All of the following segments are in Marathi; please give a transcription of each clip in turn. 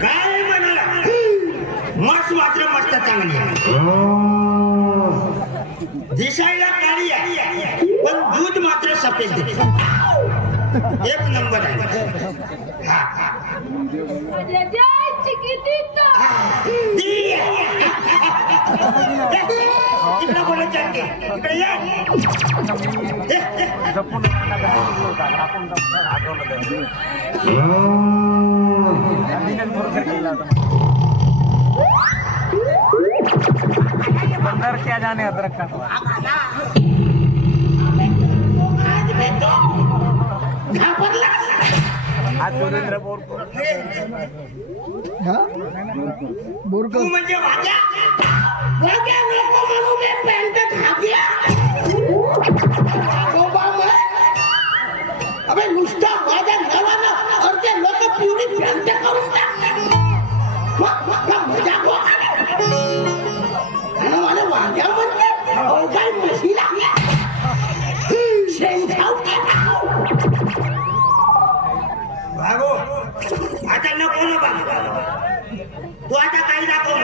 काय म्हणाला मास मात्र मस्त चांगली दिसायला काळी आहे पण दूध मात्र सफेद देते एक नंबर आहे इकडे बोलायचं इकडे या अंदर क्या जाने अदरक का आज सुरेंद्र तू म्हणजे वाजा वाजा नको म्हणू मी पॅन्ट घातल्या अबे नुसता वाजा नवानं अर्धे लोक पिवळी पॅन्ट करून टाकले मजा हो आणि मला वाजा म्हणजे काय म्हशी लागल्या भागो आता नको ना बाबा तू आता काही दाखव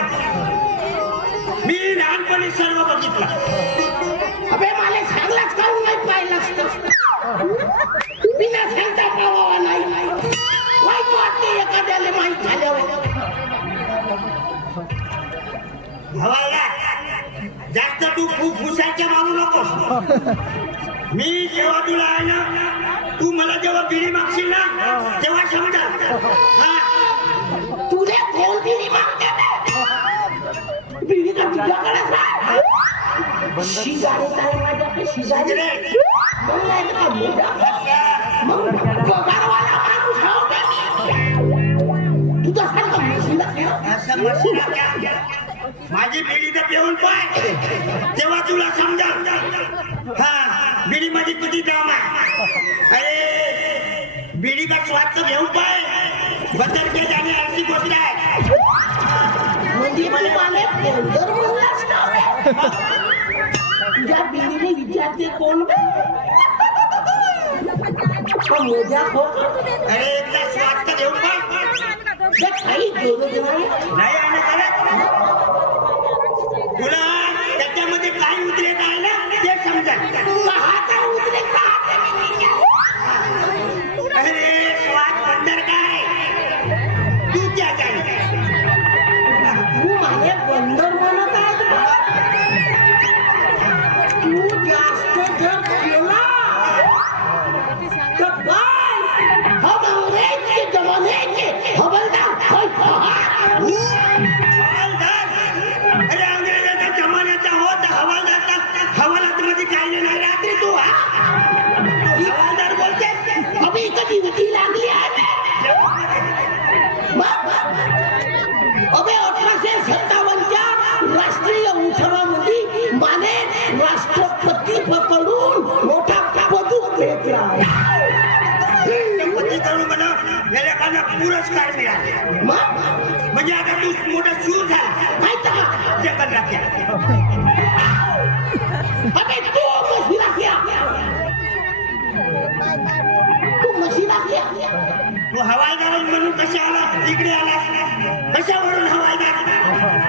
मी लहानपणी सर्व बघितलं अबे मला सांगलाच काढून नाही पाहिलं बिना सांगता पावावा नाही वाईट वाटते एखाद्याला माहीत झाल्यावर भावाला जास्त तू खूप घुसायच्या मानू नको मी जेव्हा तुला आहे ना तू मला जेव्हा बिडी मागशील ना तेव्हा समजा तुझे कोण बिडी मागते बिडी का तुझ्याकडे सिगारेट आहे माझ्याकडे सिगारेट पगारवाला माणूस तुझ्यासारखं मशीन माझी बिडी तर पिऊन पाय तेव्हा तुला समजा हा बिडी मध्ये किती दाम आहे अरे बिडी का स्वाद तर घेऊन पाय बदल के जाने अशी गोष्ट आहे म्हणजे मला फोल्डर बोललास ना तुझ्या बिडीने विचारते कोण मोजा हो अरे एकदा स्वाद तर घेऊन पाय काही नाही आणि तुला त्याच्यामध्ये काय उतरे काय ना ते समजा अरे स्वाद बंदर काय तू क्या जाणे तू माझे बंदर म्हणत आहे तू जास्त जर केला तर काय हम अंग्रेज के जमाने के हवलदार अरे अंग्रेजाच्या जमान्याचा होत हवालात मध्ये काही नाही रात्री तू हवालदार बोलते अभी कधी विधी लागली आहे अबे 1857च्या राष्ट्रीय उठावामध्ये माने राष्ट्रपती पकडून मोठा पदूक भेटला राष्ट्रपती कडून मला एखादा पुरस्कार मिळाला म्हणजे आता तू मोठा शूर झाला माहिती का जगन राख्या अबे तू मशीना किया तू मशीना किया तू हवालदार म्हणून कशा आला इकडे आला कशावरून हवालदार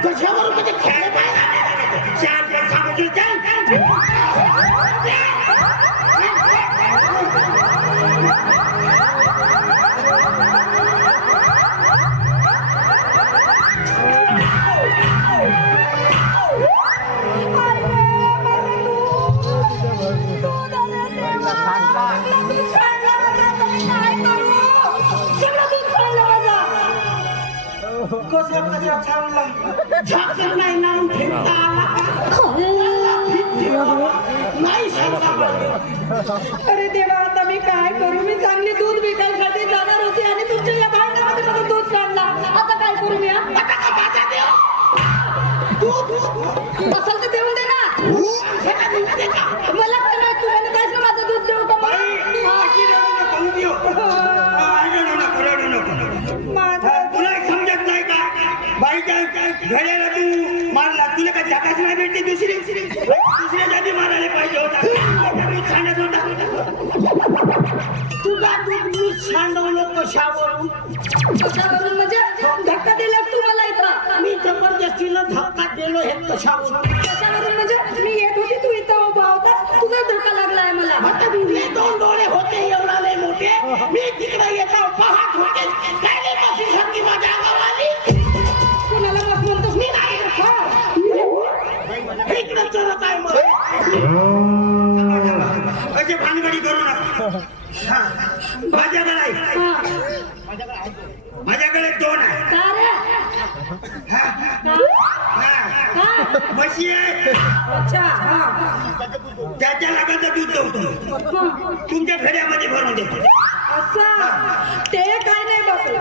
कशावरून म्हणजे खेळ पाहिजे चार पण सांगू झाकण नाही ना फिरता अरे देवा आता मी काय करू मी चांगली दूध विकायसाठी जाणार होती आणि तुमच्या या भांड्यामध्ये मला दूध काढला आता काय करू मी असेल तर देऊन दे ना मला काय नाही तुम्हाला काय माझं दूध देऊ का तुला समजत नाही का बाईच्या घड्याला तू मारला तुला काय जागाच नाही भेटते दुसऱ्या जागी मारायला पाहिजे होता सांगत होता तुझा दूध मी दूध सांडवलं कशावरून कशावरून म्हणजे धक्का दिलास तू मला इथं मी जबरदस्तीनं धक्का दिलो हे कशावरून कशावरून म्हणजे मी येत होती तू इथं उभा होतास तुझा धक्का लागलाय मला आता तुझे दोन डोळे होते एवढा लय मोठे मी तिकडे येतो पाहत होते काय लय मोठी शक्ती माझ्या अंगावाली कुणाला मग म्हणतोस मी नाही इकडे चलत आहे मग असे भानगडी करू नका हा. माझ्याकडे आहे माझ्याकडे दोन आहे का रे हा. हा. का म्हशी आहे अच्छा हा त्याच्या लागाचं दूध दवतो तुमच्या फेड्यामध्ये भरून देतो असं ते काय नाही बाबू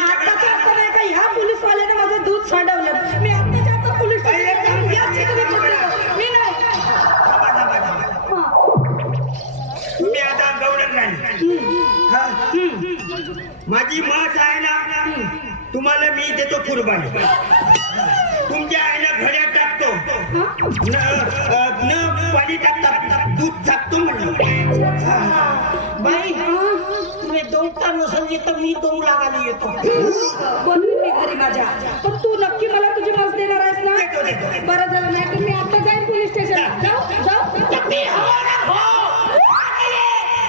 आताच्या आता नाही का ह्या पोलीसवाल्याने माझं दूध सांडवलं मी आताच्या आता पोलीस मी नाही थांबा, थांबा, थांबा. हा. तुम्ही आता गवडत नाही हा. माझी म्हस आहे ना तुम्हाला मी देतो कुर्बानी तुमच्या आईला घड्यात टाकतो न पाणी टाकता दूध टाकतो म्हणून बाई तुम्ही दोघता नसेल येतं मी दोन लागायला येतो बनवीन मी घरी माझ्या पण तू नक्की मला तुझी मस देणार आहेस ना देतो, देतो. बरं झालं नाही तर मी आता जाईन पोलीस स्टेशन जाऊ जाऊ मी हवा ना हो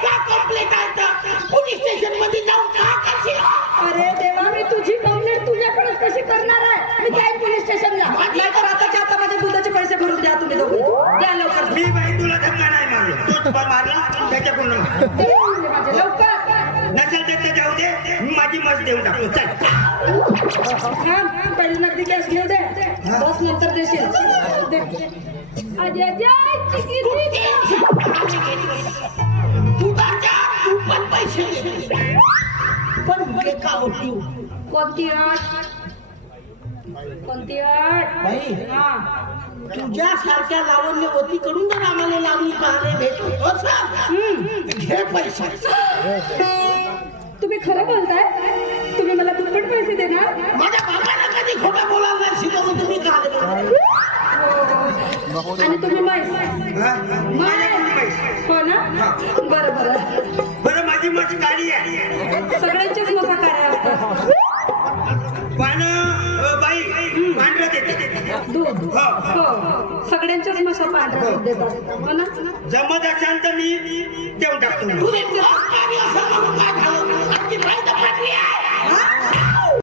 का कंप्लेंट आहे पोलीस स्टेशन मध्ये जाऊन का करशील अरे देवा मी तुझी कंप्लेंट तुझ्याकडेच कशी करणार आहे मी जाईन पोलीस स्टेशनला नाहीतर आताच्या आता माझे दुधाचे पैसे भरून द्या तुम्ही दोघे द्या लवकर मी बाई तुला धक्का नाही मारला तूच मारला त्याच्याकडून माझे लवकर नसेल तर ते जाऊ दे मी माझी मस देऊन टाकतो चल हा पहिले नगदी कॅश घेऊ दे बस नंतर देशील दे. अजय जय चिकी दुधाच्या तू पण पैसे दे. पण मुले का होती कोणती अट कोणती अट बाई हा तुझ्यासारख्या लावण्यवती कडून जर आम्हाला लावणी पाहायला भेटत घे पैसा तुम्ही खरं बोलताय तुम्ही मला दुप्पट पैसे देणार माझ्या बाबाला कधी खोटं बोलायला नाही शिकवलं तुम्ही का आणि तुम्ही म्हैस माझ्याकडून पैसे हो ना बरं बरं बरं माझी मत काळी आहे सगळ्यांचेच मसा कार्य असतात पण बाई पांढरं देते दूध हो. हो सगळ्यांच्याच मसा पांढरा दूध देतात हो ना जमत असाल तर मी देऊन टाकतो